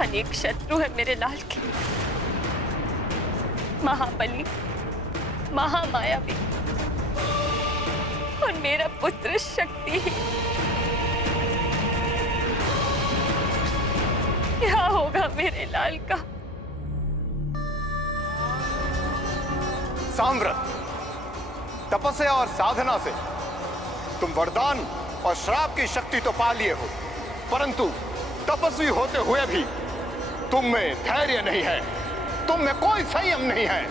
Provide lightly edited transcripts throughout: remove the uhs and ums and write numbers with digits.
अनेक शत्रु है मेरे लाल के, महाबली, महामायावी, और मेरा पुत्र शक्तिहीन। क्या होगा मेरे लाल का? साम्राट, तपस्या और साधना से तुम वरदान और श्राप की शक्ति तो पा लिए हो, परंतु तपस्वी होते हुए भी तुम में धैर्य नहीं है, तुम में कोई संयम नहीं है।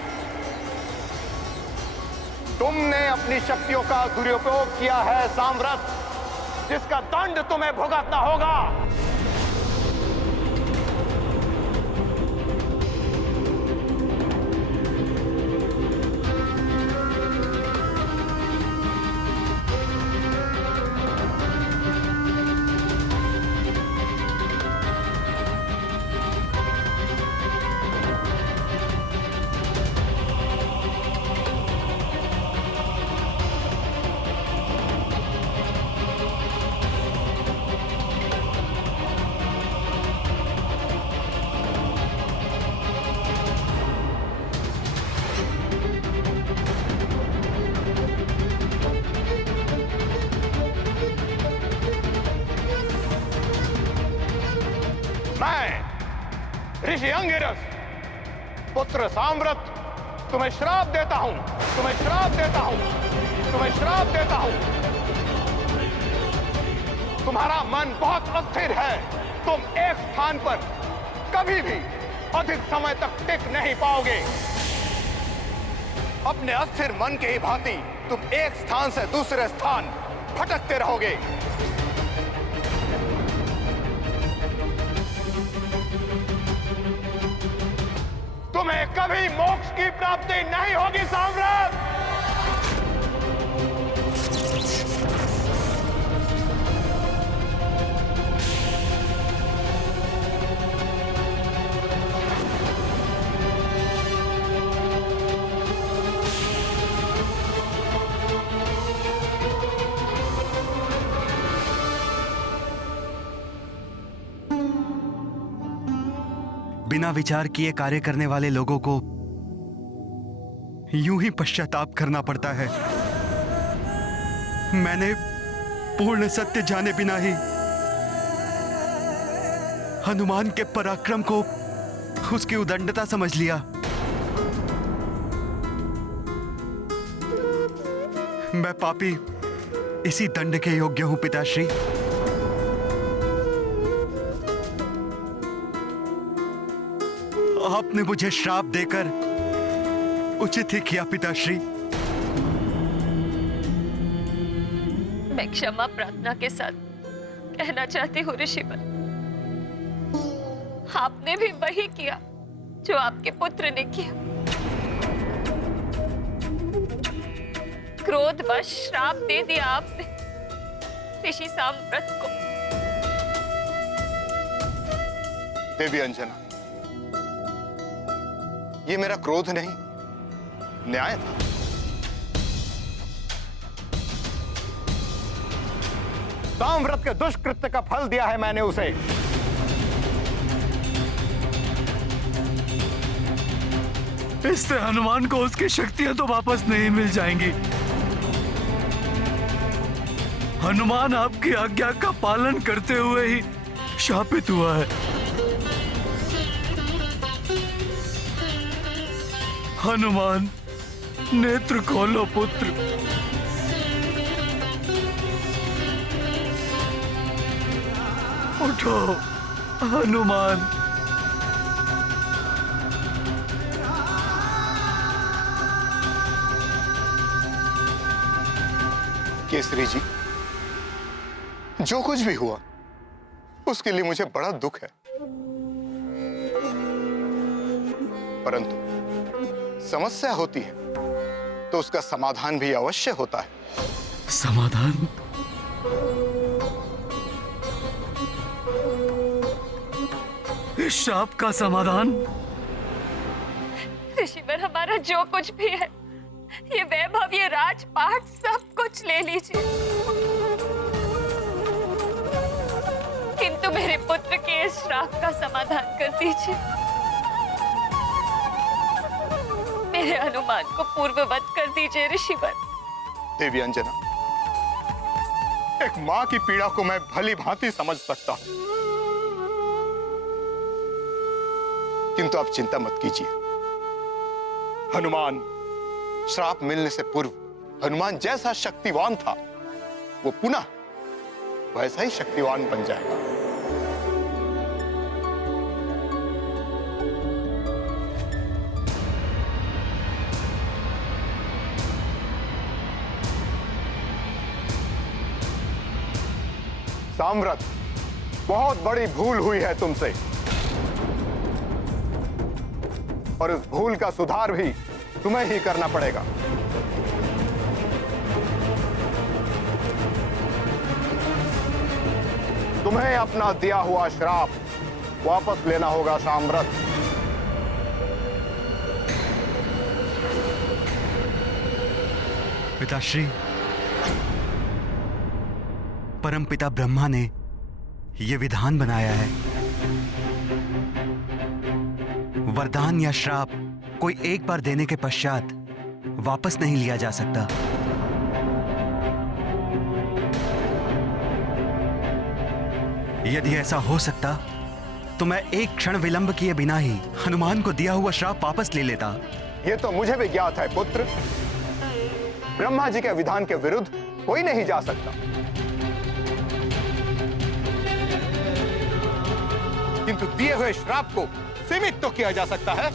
तुमने अपनी शक्तियों का दुरुपयोग किया है साम्राट, जिसका दंड तुम्हें भुगतना होगा। ऋषि अंगिरस, पुत्र साम्राट, तुम्हें श्राप देता हूं, तुम्हें श्राप देता हूं, तुम्हें श्राप देता हूं। तुम्हारा मन बहुत अस्थिर है, तुम एक स्थान पर कभी भी अधिक समय तक टिक नहीं पाओगे। अपने अस्थिर मन के ही भांति तुम एक स्थान से दूसरे स्थान भटकते रहोगे। तुम्हें कभी मोक्ष की प्राप्ति नहीं होगी साम्राट। बिना विचार किए कार्य करने वाले लोगों को यूं ही पश्चाताप करना पड़ता है। मैंने पूर्ण सत्य जाने बिना ही हनुमान के पराक्रम को उसकी उदंडता समझ लिया। मैं पापी इसी दंड के योग्य हूं पिताश्री। आपने मुझे श्राप देकर उचित ही किया पिताश्री। मैं क्षमा प्रार्थना के साथ कहना चाहती हूँ ऋषिवर, आपने भी वही किया जो आपके पुत्र ने किया। क्रोधवश श्राप दे दिया आपने ऋषि साम्राट को। देवी अंजना, ये मेरा क्रोध नहीं, न्याय था। साम्राट के दुष्कृत्य का फल दिया है मैंने उसे। इससे हनुमान को उसकी शक्तियां तो वापस नहीं मिल जाएंगी। हनुमान आपकी आज्ञा का पालन करते हुए ही शापित हुआ है। हनुमान, नेत्र खोलो पुत्र। उठो हनुमान। केसरी जी, जो कुछ भी हुआ उसके लिए मुझे बड़ा दुख है, परंतु समस्या होती है तो उसका समाधान भी अवश्य होता है। समाधान? इस शाप का समाधान? ऋषिवर, हमारा जो कुछ भी है, ये वैभव, ये राजपाट, सब कुछ ले लीजिए, किंतु मेरे पुत्र के इस श्राप का समाधान कर दीजिए। मेरे हनुमान को पूर्ववत कर दीजिए ऋषिवर। देवी अंजना, एक मां की पीड़ा को मैं भली भांति समझ सकता हूं, किंतु आप चिंता मत कीजिए। हनुमान श्राप मिलने से पूर्व हनुमान जैसा शक्तिवान था, वो पुनः वैसा ही शक्तिवान बन जाएगा। साम्राट, बहुत बड़ी भूल हुई है तुमसे, और इस भूल का सुधार भी तुम्हें ही करना पड़ेगा। तुम्हें अपना दिया हुआ श्राप वापस लेना होगा साम्राट। पिताश्री, परमपिता ब्रह्मा ने यह विधान बनाया है, वरदान या श्राप कोई एक बार देने के पश्चात वापस नहीं लिया जा सकता। यदि ऐसा हो सकता तो मैं एक क्षण विलंब किए बिना ही हनुमान को दिया हुआ श्राप वापस ले लेता। यह तो मुझे भी ज्ञात है पुत्र। ब्रह्मा जी के विधान के विरुद्ध कोई नहीं जा सकता, किंतु दिए हुए श्राप को सीमित तो किया जा सकता है।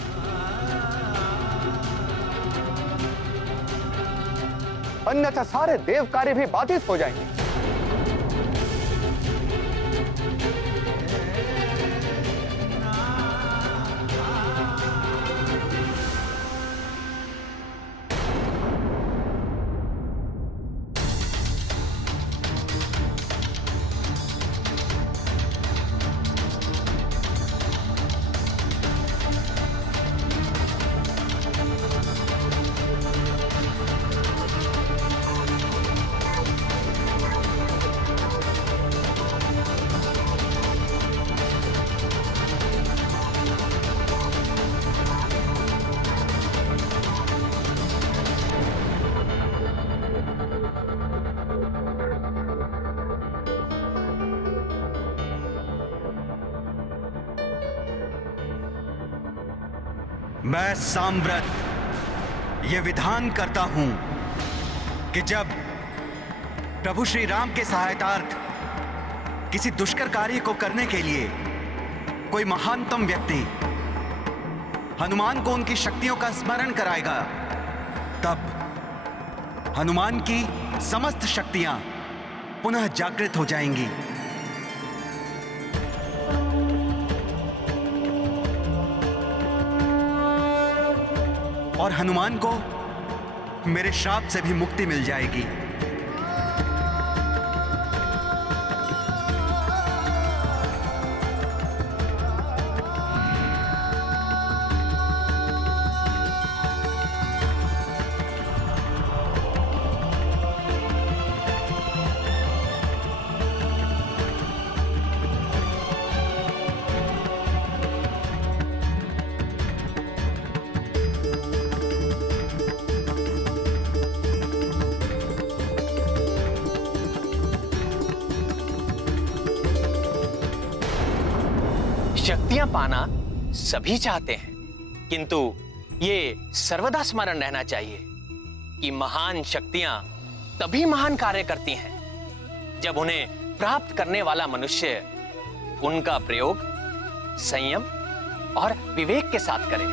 अन्यथा सारे देव कार्य भी बाधित हो जाएंगे। मैं साम्राट ये विधान करता हूं कि जब प्रभु श्री राम के सहायतार्थ किसी दुष्कर कार्य को करने के लिए कोई महानतम व्यक्ति हनुमान को उनकी शक्तियों का स्मरण कराएगा, तब हनुमान की समस्त शक्तियां पुनः जागृत हो जाएंगी। और हनुमान को मेरे श्राप से भी मुक्ति मिल जाएगी। शक्तियां पाना सभी चाहते हैं, किंतु ये सर्वदा स्मरण रहना चाहिए कि महान शक्तियां तभी महान कार्य करती हैं जब उन्हें प्राप्त करने वाला मनुष्य उनका प्रयोग संयम और विवेक के साथ करे।